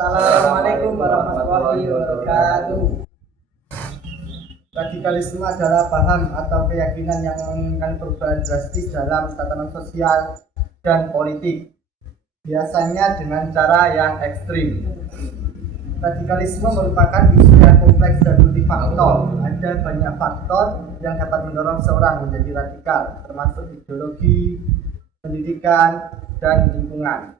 Assalamualaikum warahmatullahi wabarakatuh. Radikalisme adalah paham atau keyakinan yang menginginkan perubahan drastis dalam tatanan sosial dan politik, biasanya dengan cara yang ekstrim. Radikalisme merupakan isu yang kompleks dan multifaktor. Ada banyak faktor yang dapat mendorong seorang menjadi radikal, termasuk ideologi, pendidikan, dan lingkungan.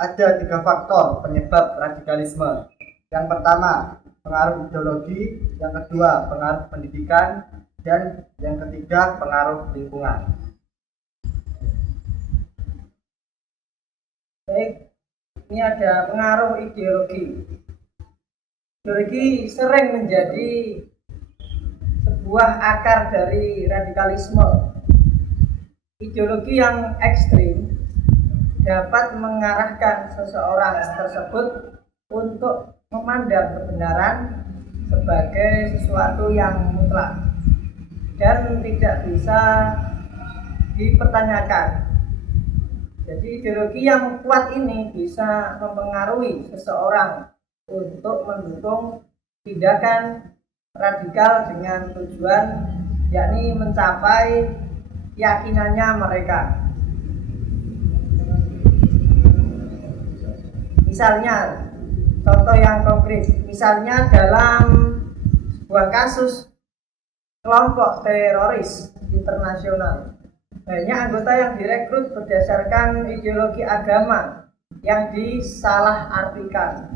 Ada 3 faktor penyebab radikalisme. Yang pertama, pengaruh ideologi, yang kedua, pengaruh pendidikan, dan yang ketiga, pengaruh lingkungan. Baik, ini ada pengaruh ideologi. Ideologi sering menjadi sebuah akar dari radikalisme. Ideologi yang ekstrim dapat mengarahkan seseorang tersebut untuk memandang kebenaran sebagai sesuatu yang mutlak dan tidak bisa dipertanyakan. Jadi ideologi yang kuat ini bisa mempengaruhi seseorang untuk mendukung tindakan radikal dengan tujuan yakni mencapai keyakinannya mereka. Misalnya, contoh yang konkret, misalnya dalam sebuah kasus kelompok teroris internasional, banyak anggota yang direkrut berdasarkan ideologi agama yang disalahartikan.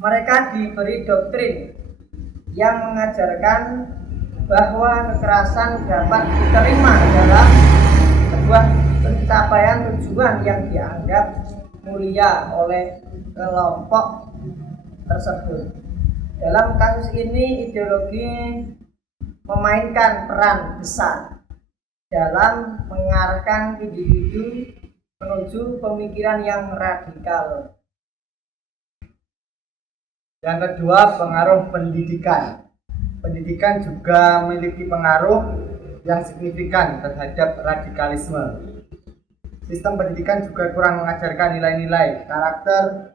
Mereka diberi doktrin yang mengajarkan bahwa kekerasan dapat diterima dalam sebuah pencapaian tujuan yang dianggap mulia oleh kelompok tersebut. Dalam kasus ini, ideologi memainkan peran besar dalam mengarahkan individu menuju pemikiran yang radikal. Yang kedua, pengaruh pendidikan. Pendidikan juga memiliki pengaruh yang signifikan terhadap radikalisme. Sistem pendidikan juga kurang mengajarkan nilai-nilai, karakter,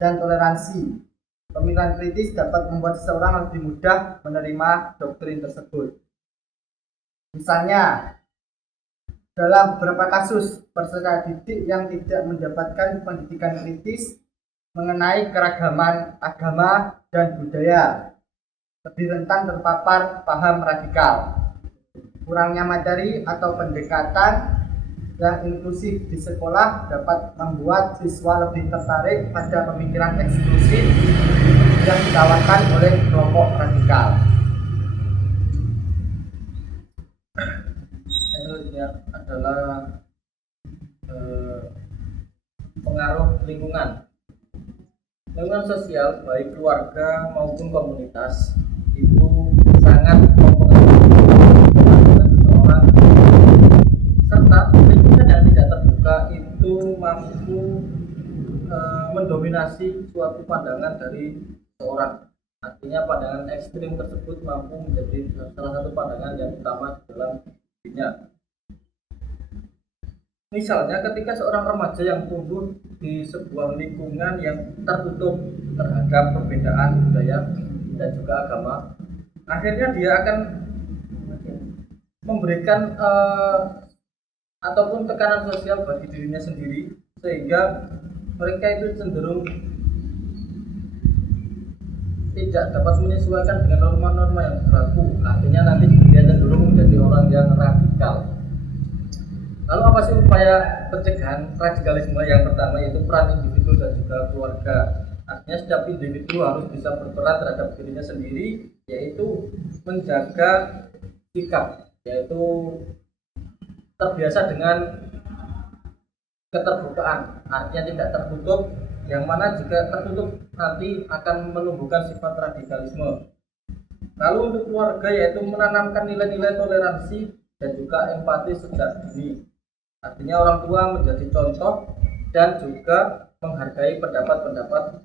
dan toleransi. Pemikiran kritis dapat membuat seseorang lebih mudah menerima doktrin tersebut. Misalnya, dalam beberapa kasus, peserta didik yang tidak mendapatkan pendidikan kritis mengenai keragaman agama dan budaya lebih rentan terpapar paham radikal. Kurangnya materi atau pendekatan yang inklusif di sekolah dapat membuat siswa lebih tertarik pada pemikiran eksklusif yang ditawarkan oleh kelompok radikal. Selanjutnya adalah pengaruh lingkungan. Lingkungan sosial baik keluarga maupun komunitas itu sangat mempengaruhi seseorang, serta lingkungan yang tidak terbuka itu mampu mendominasi suatu pandangan dari seseorang. Artinya pandangan ekstrim tersebut mampu menjadi salah satu pandangan yang utama dalam dirinya. Misalnya ketika seorang remaja yang tumbuh di sebuah lingkungan yang tertutup terhadap perbedaan budaya dan juga agama, akhirnya dia akan memberikan ataupun tekanan sosial bagi dirinya sendiri, sehingga mereka itu cenderung tidak dapat menyesuaikan dengan norma-norma yang berlaku. Artinya nanti dia cenderung menjadi orang yang radikal. Lalu apa sih upaya pencegahan radikalisme? Yang pertama yaitu peran individu dan juga keluarga. Artinya setiap individu harus bisa berperan terhadap dirinya sendiri, yaitu menjaga sikap, yaitu terbiasa dengan keterbukaan, artinya tidak tertutup, yang mana jika tertutup nanti akan menumbuhkan sifat radikalisme. Lalu untuk keluarga yaitu menanamkan nilai-nilai toleransi dan juga empati sejak dini. Artinya orang tua menjadi contoh dan juga menghargai pendapat-pendapat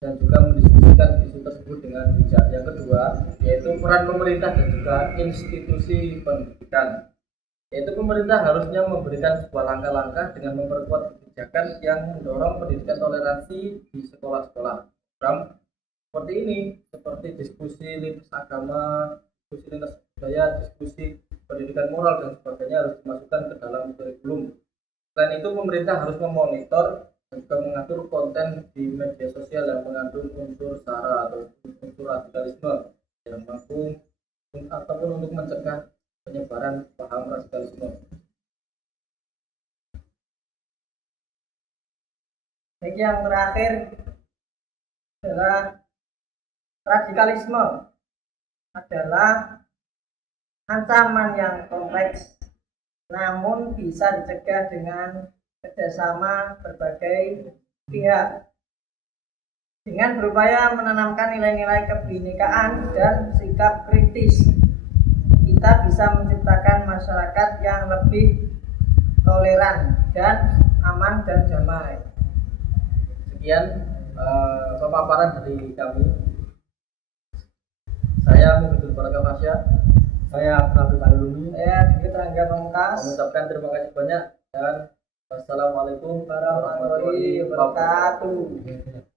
dan juga mendiskusikan isu tersebut dengan bijak. Yang kedua yaitu peran pemerintah dan juga institusi pendidikan, yaitu pemerintah harusnya memberikan sebuah langkah-langkah dengan memperkuat kebijakan kebijakan yang mendorong pendidikan toleransi di sekolah-sekolah. Program seperti ini, seperti diskusi lintas agama, diskusi lintas budaya, diskusi pendidikan moral dan sebagainya harus dimasukkan ke dalam kurikulum. Selain itu, pemerintah harus memonitor dan juga mengatur konten di media sosial yang mengandung unsur sara atau unsur radikalisme yang mampu ataupun untuk mencegah penyebaran paham radikalisme. Baik, yang terakhir adalah radikalisme adalah ancaman yang kompleks, namun bisa dicegah dengan kerjasama berbagai pihak. Dengan berupaya menanamkan nilai-nilai kebinekaan dan sikap kritis, kita bisa menciptakan masyarakat yang lebih toleran dan aman dan damai. Sekian pemaparan dari kami. Saya Muhammad Barakah Fasya, Saya Abdul Alumi. Saya Dikit Rangga Pamungkas. mengucapkan terima kasih banyak dan wassalamualaikum Warahmatullahi wabarakatuh.